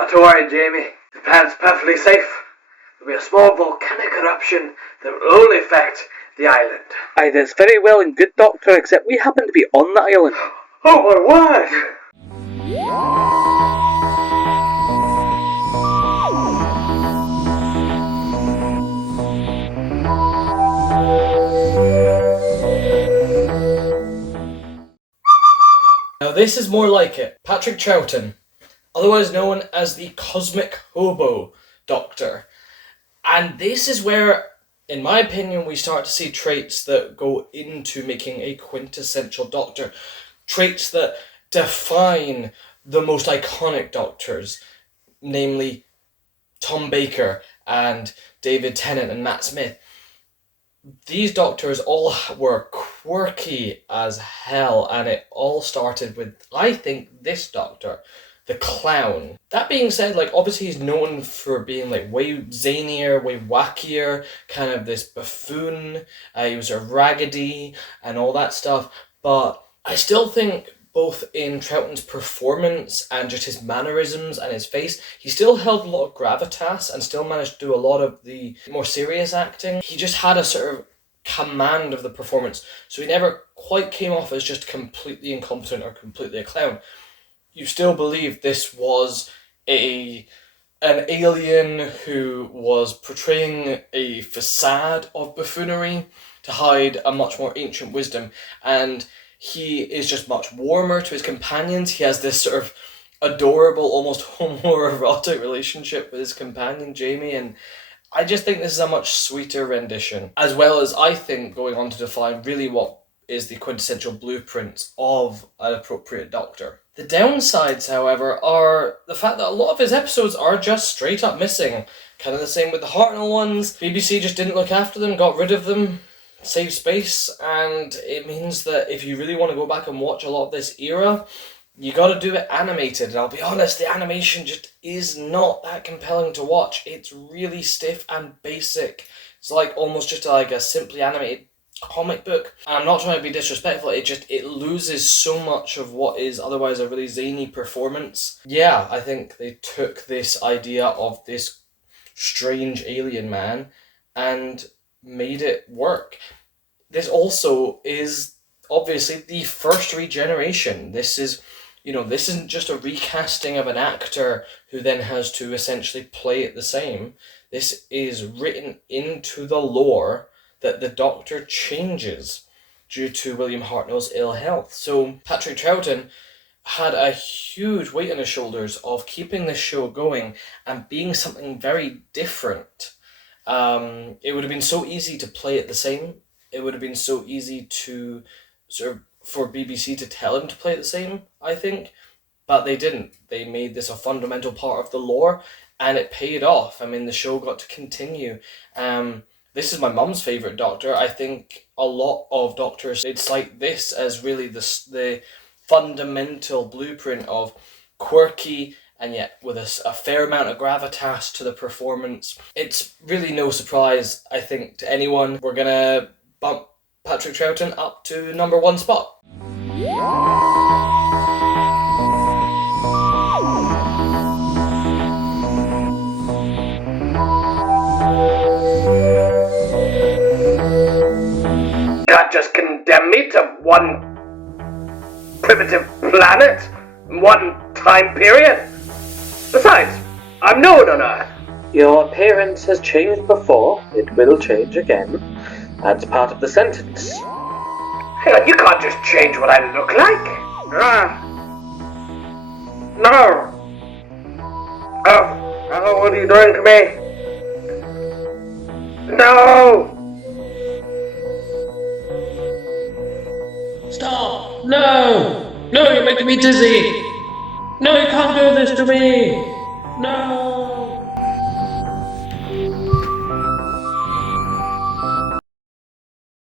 Not to worry, Jamie. The planet's perfectly safe. There'll be a small volcanic eruption that will only affect the island. Aye, that's very well and good, Doctor, except we happen to be on the island. Oh my word! Now this is more like it. Patrick Troughton, otherwise known as the Cosmic Hobo Doctor. And this is where, in my opinion, we start to see traits that go into making a quintessential Doctor. Traits that define the most iconic Doctors, namely Tom Baker and David Tennant and Matt Smith. These Doctors all were quirky as hell, and it all started with, I think, this Doctor, the Clown. That being said, obviously he's known for being, way zanier, way wackier, kind of this buffoon. He was a raggedy and all that stuff, but I still think both in Troughton's performance and just his mannerisms and his face, he still held a lot of gravitas and still managed to do a lot of the more serious acting. He just had a sort of command of the performance, so he never quite came off as just completely incompetent or completely a clown. You still believe this was an alien who was portraying a facade of buffoonery to hide a much more ancient wisdom, and he is just much warmer to his companions. He has this sort of adorable, almost homoerotic relationship with his companion, Jamie, and I just think this is a much sweeter rendition, as well as, I think, going on to define really what is the quintessential blueprint of an appropriate Doctor. The downsides, however, are the fact that a lot of his episodes are just straight up missing. Kind of the same with the Hartnell ones. BBC just didn't look after them, got rid of them, save space, and it means that if you really want to go back and watch a lot of this era, you gotta do it animated. And I'll be honest, the animation just is not that compelling to watch. It's really stiff and basic. It's almost just a simply animated comic book. And I'm not trying to be disrespectful, it loses so much of what is otherwise a really zany performance. Yeah, I think they took this idea of this strange alien man and made it work. This also is obviously the first regeneration. This isn't just a recasting of an actor who then has to essentially play it the same. This is written into the lore that the Doctor changes due to William Hartnell's ill health. So Patrick Troughton had a huge weight on his shoulders of keeping this show going and being something very different. It would have been so easy to play it the same. It would have been so easy to for BBC to tell him to play it the same, I think. But they didn't. They made this a fundamental part of the lore, and it paid off. I mean, the show got to continue. This is my mum's favourite Doctor. I think a lot of Doctors, they'd cite this as really the fundamental blueprint of quirky, and yet with a fair amount of gravitas to the performance. It's really no surprise, I think, to anyone. We're going to bump Patrick Troughton up to number 1 spot. Not just condemn me to one primitive planet, one time period. Besides, I'm known on Earth. Your appearance has changed before, it will change again. That's part of the sentence. Hang on, you can't just change what I look like. No. Oh, what are you doing to me? No! Stop! No! No, you're making me dizzy! No, you can't do this to me! No!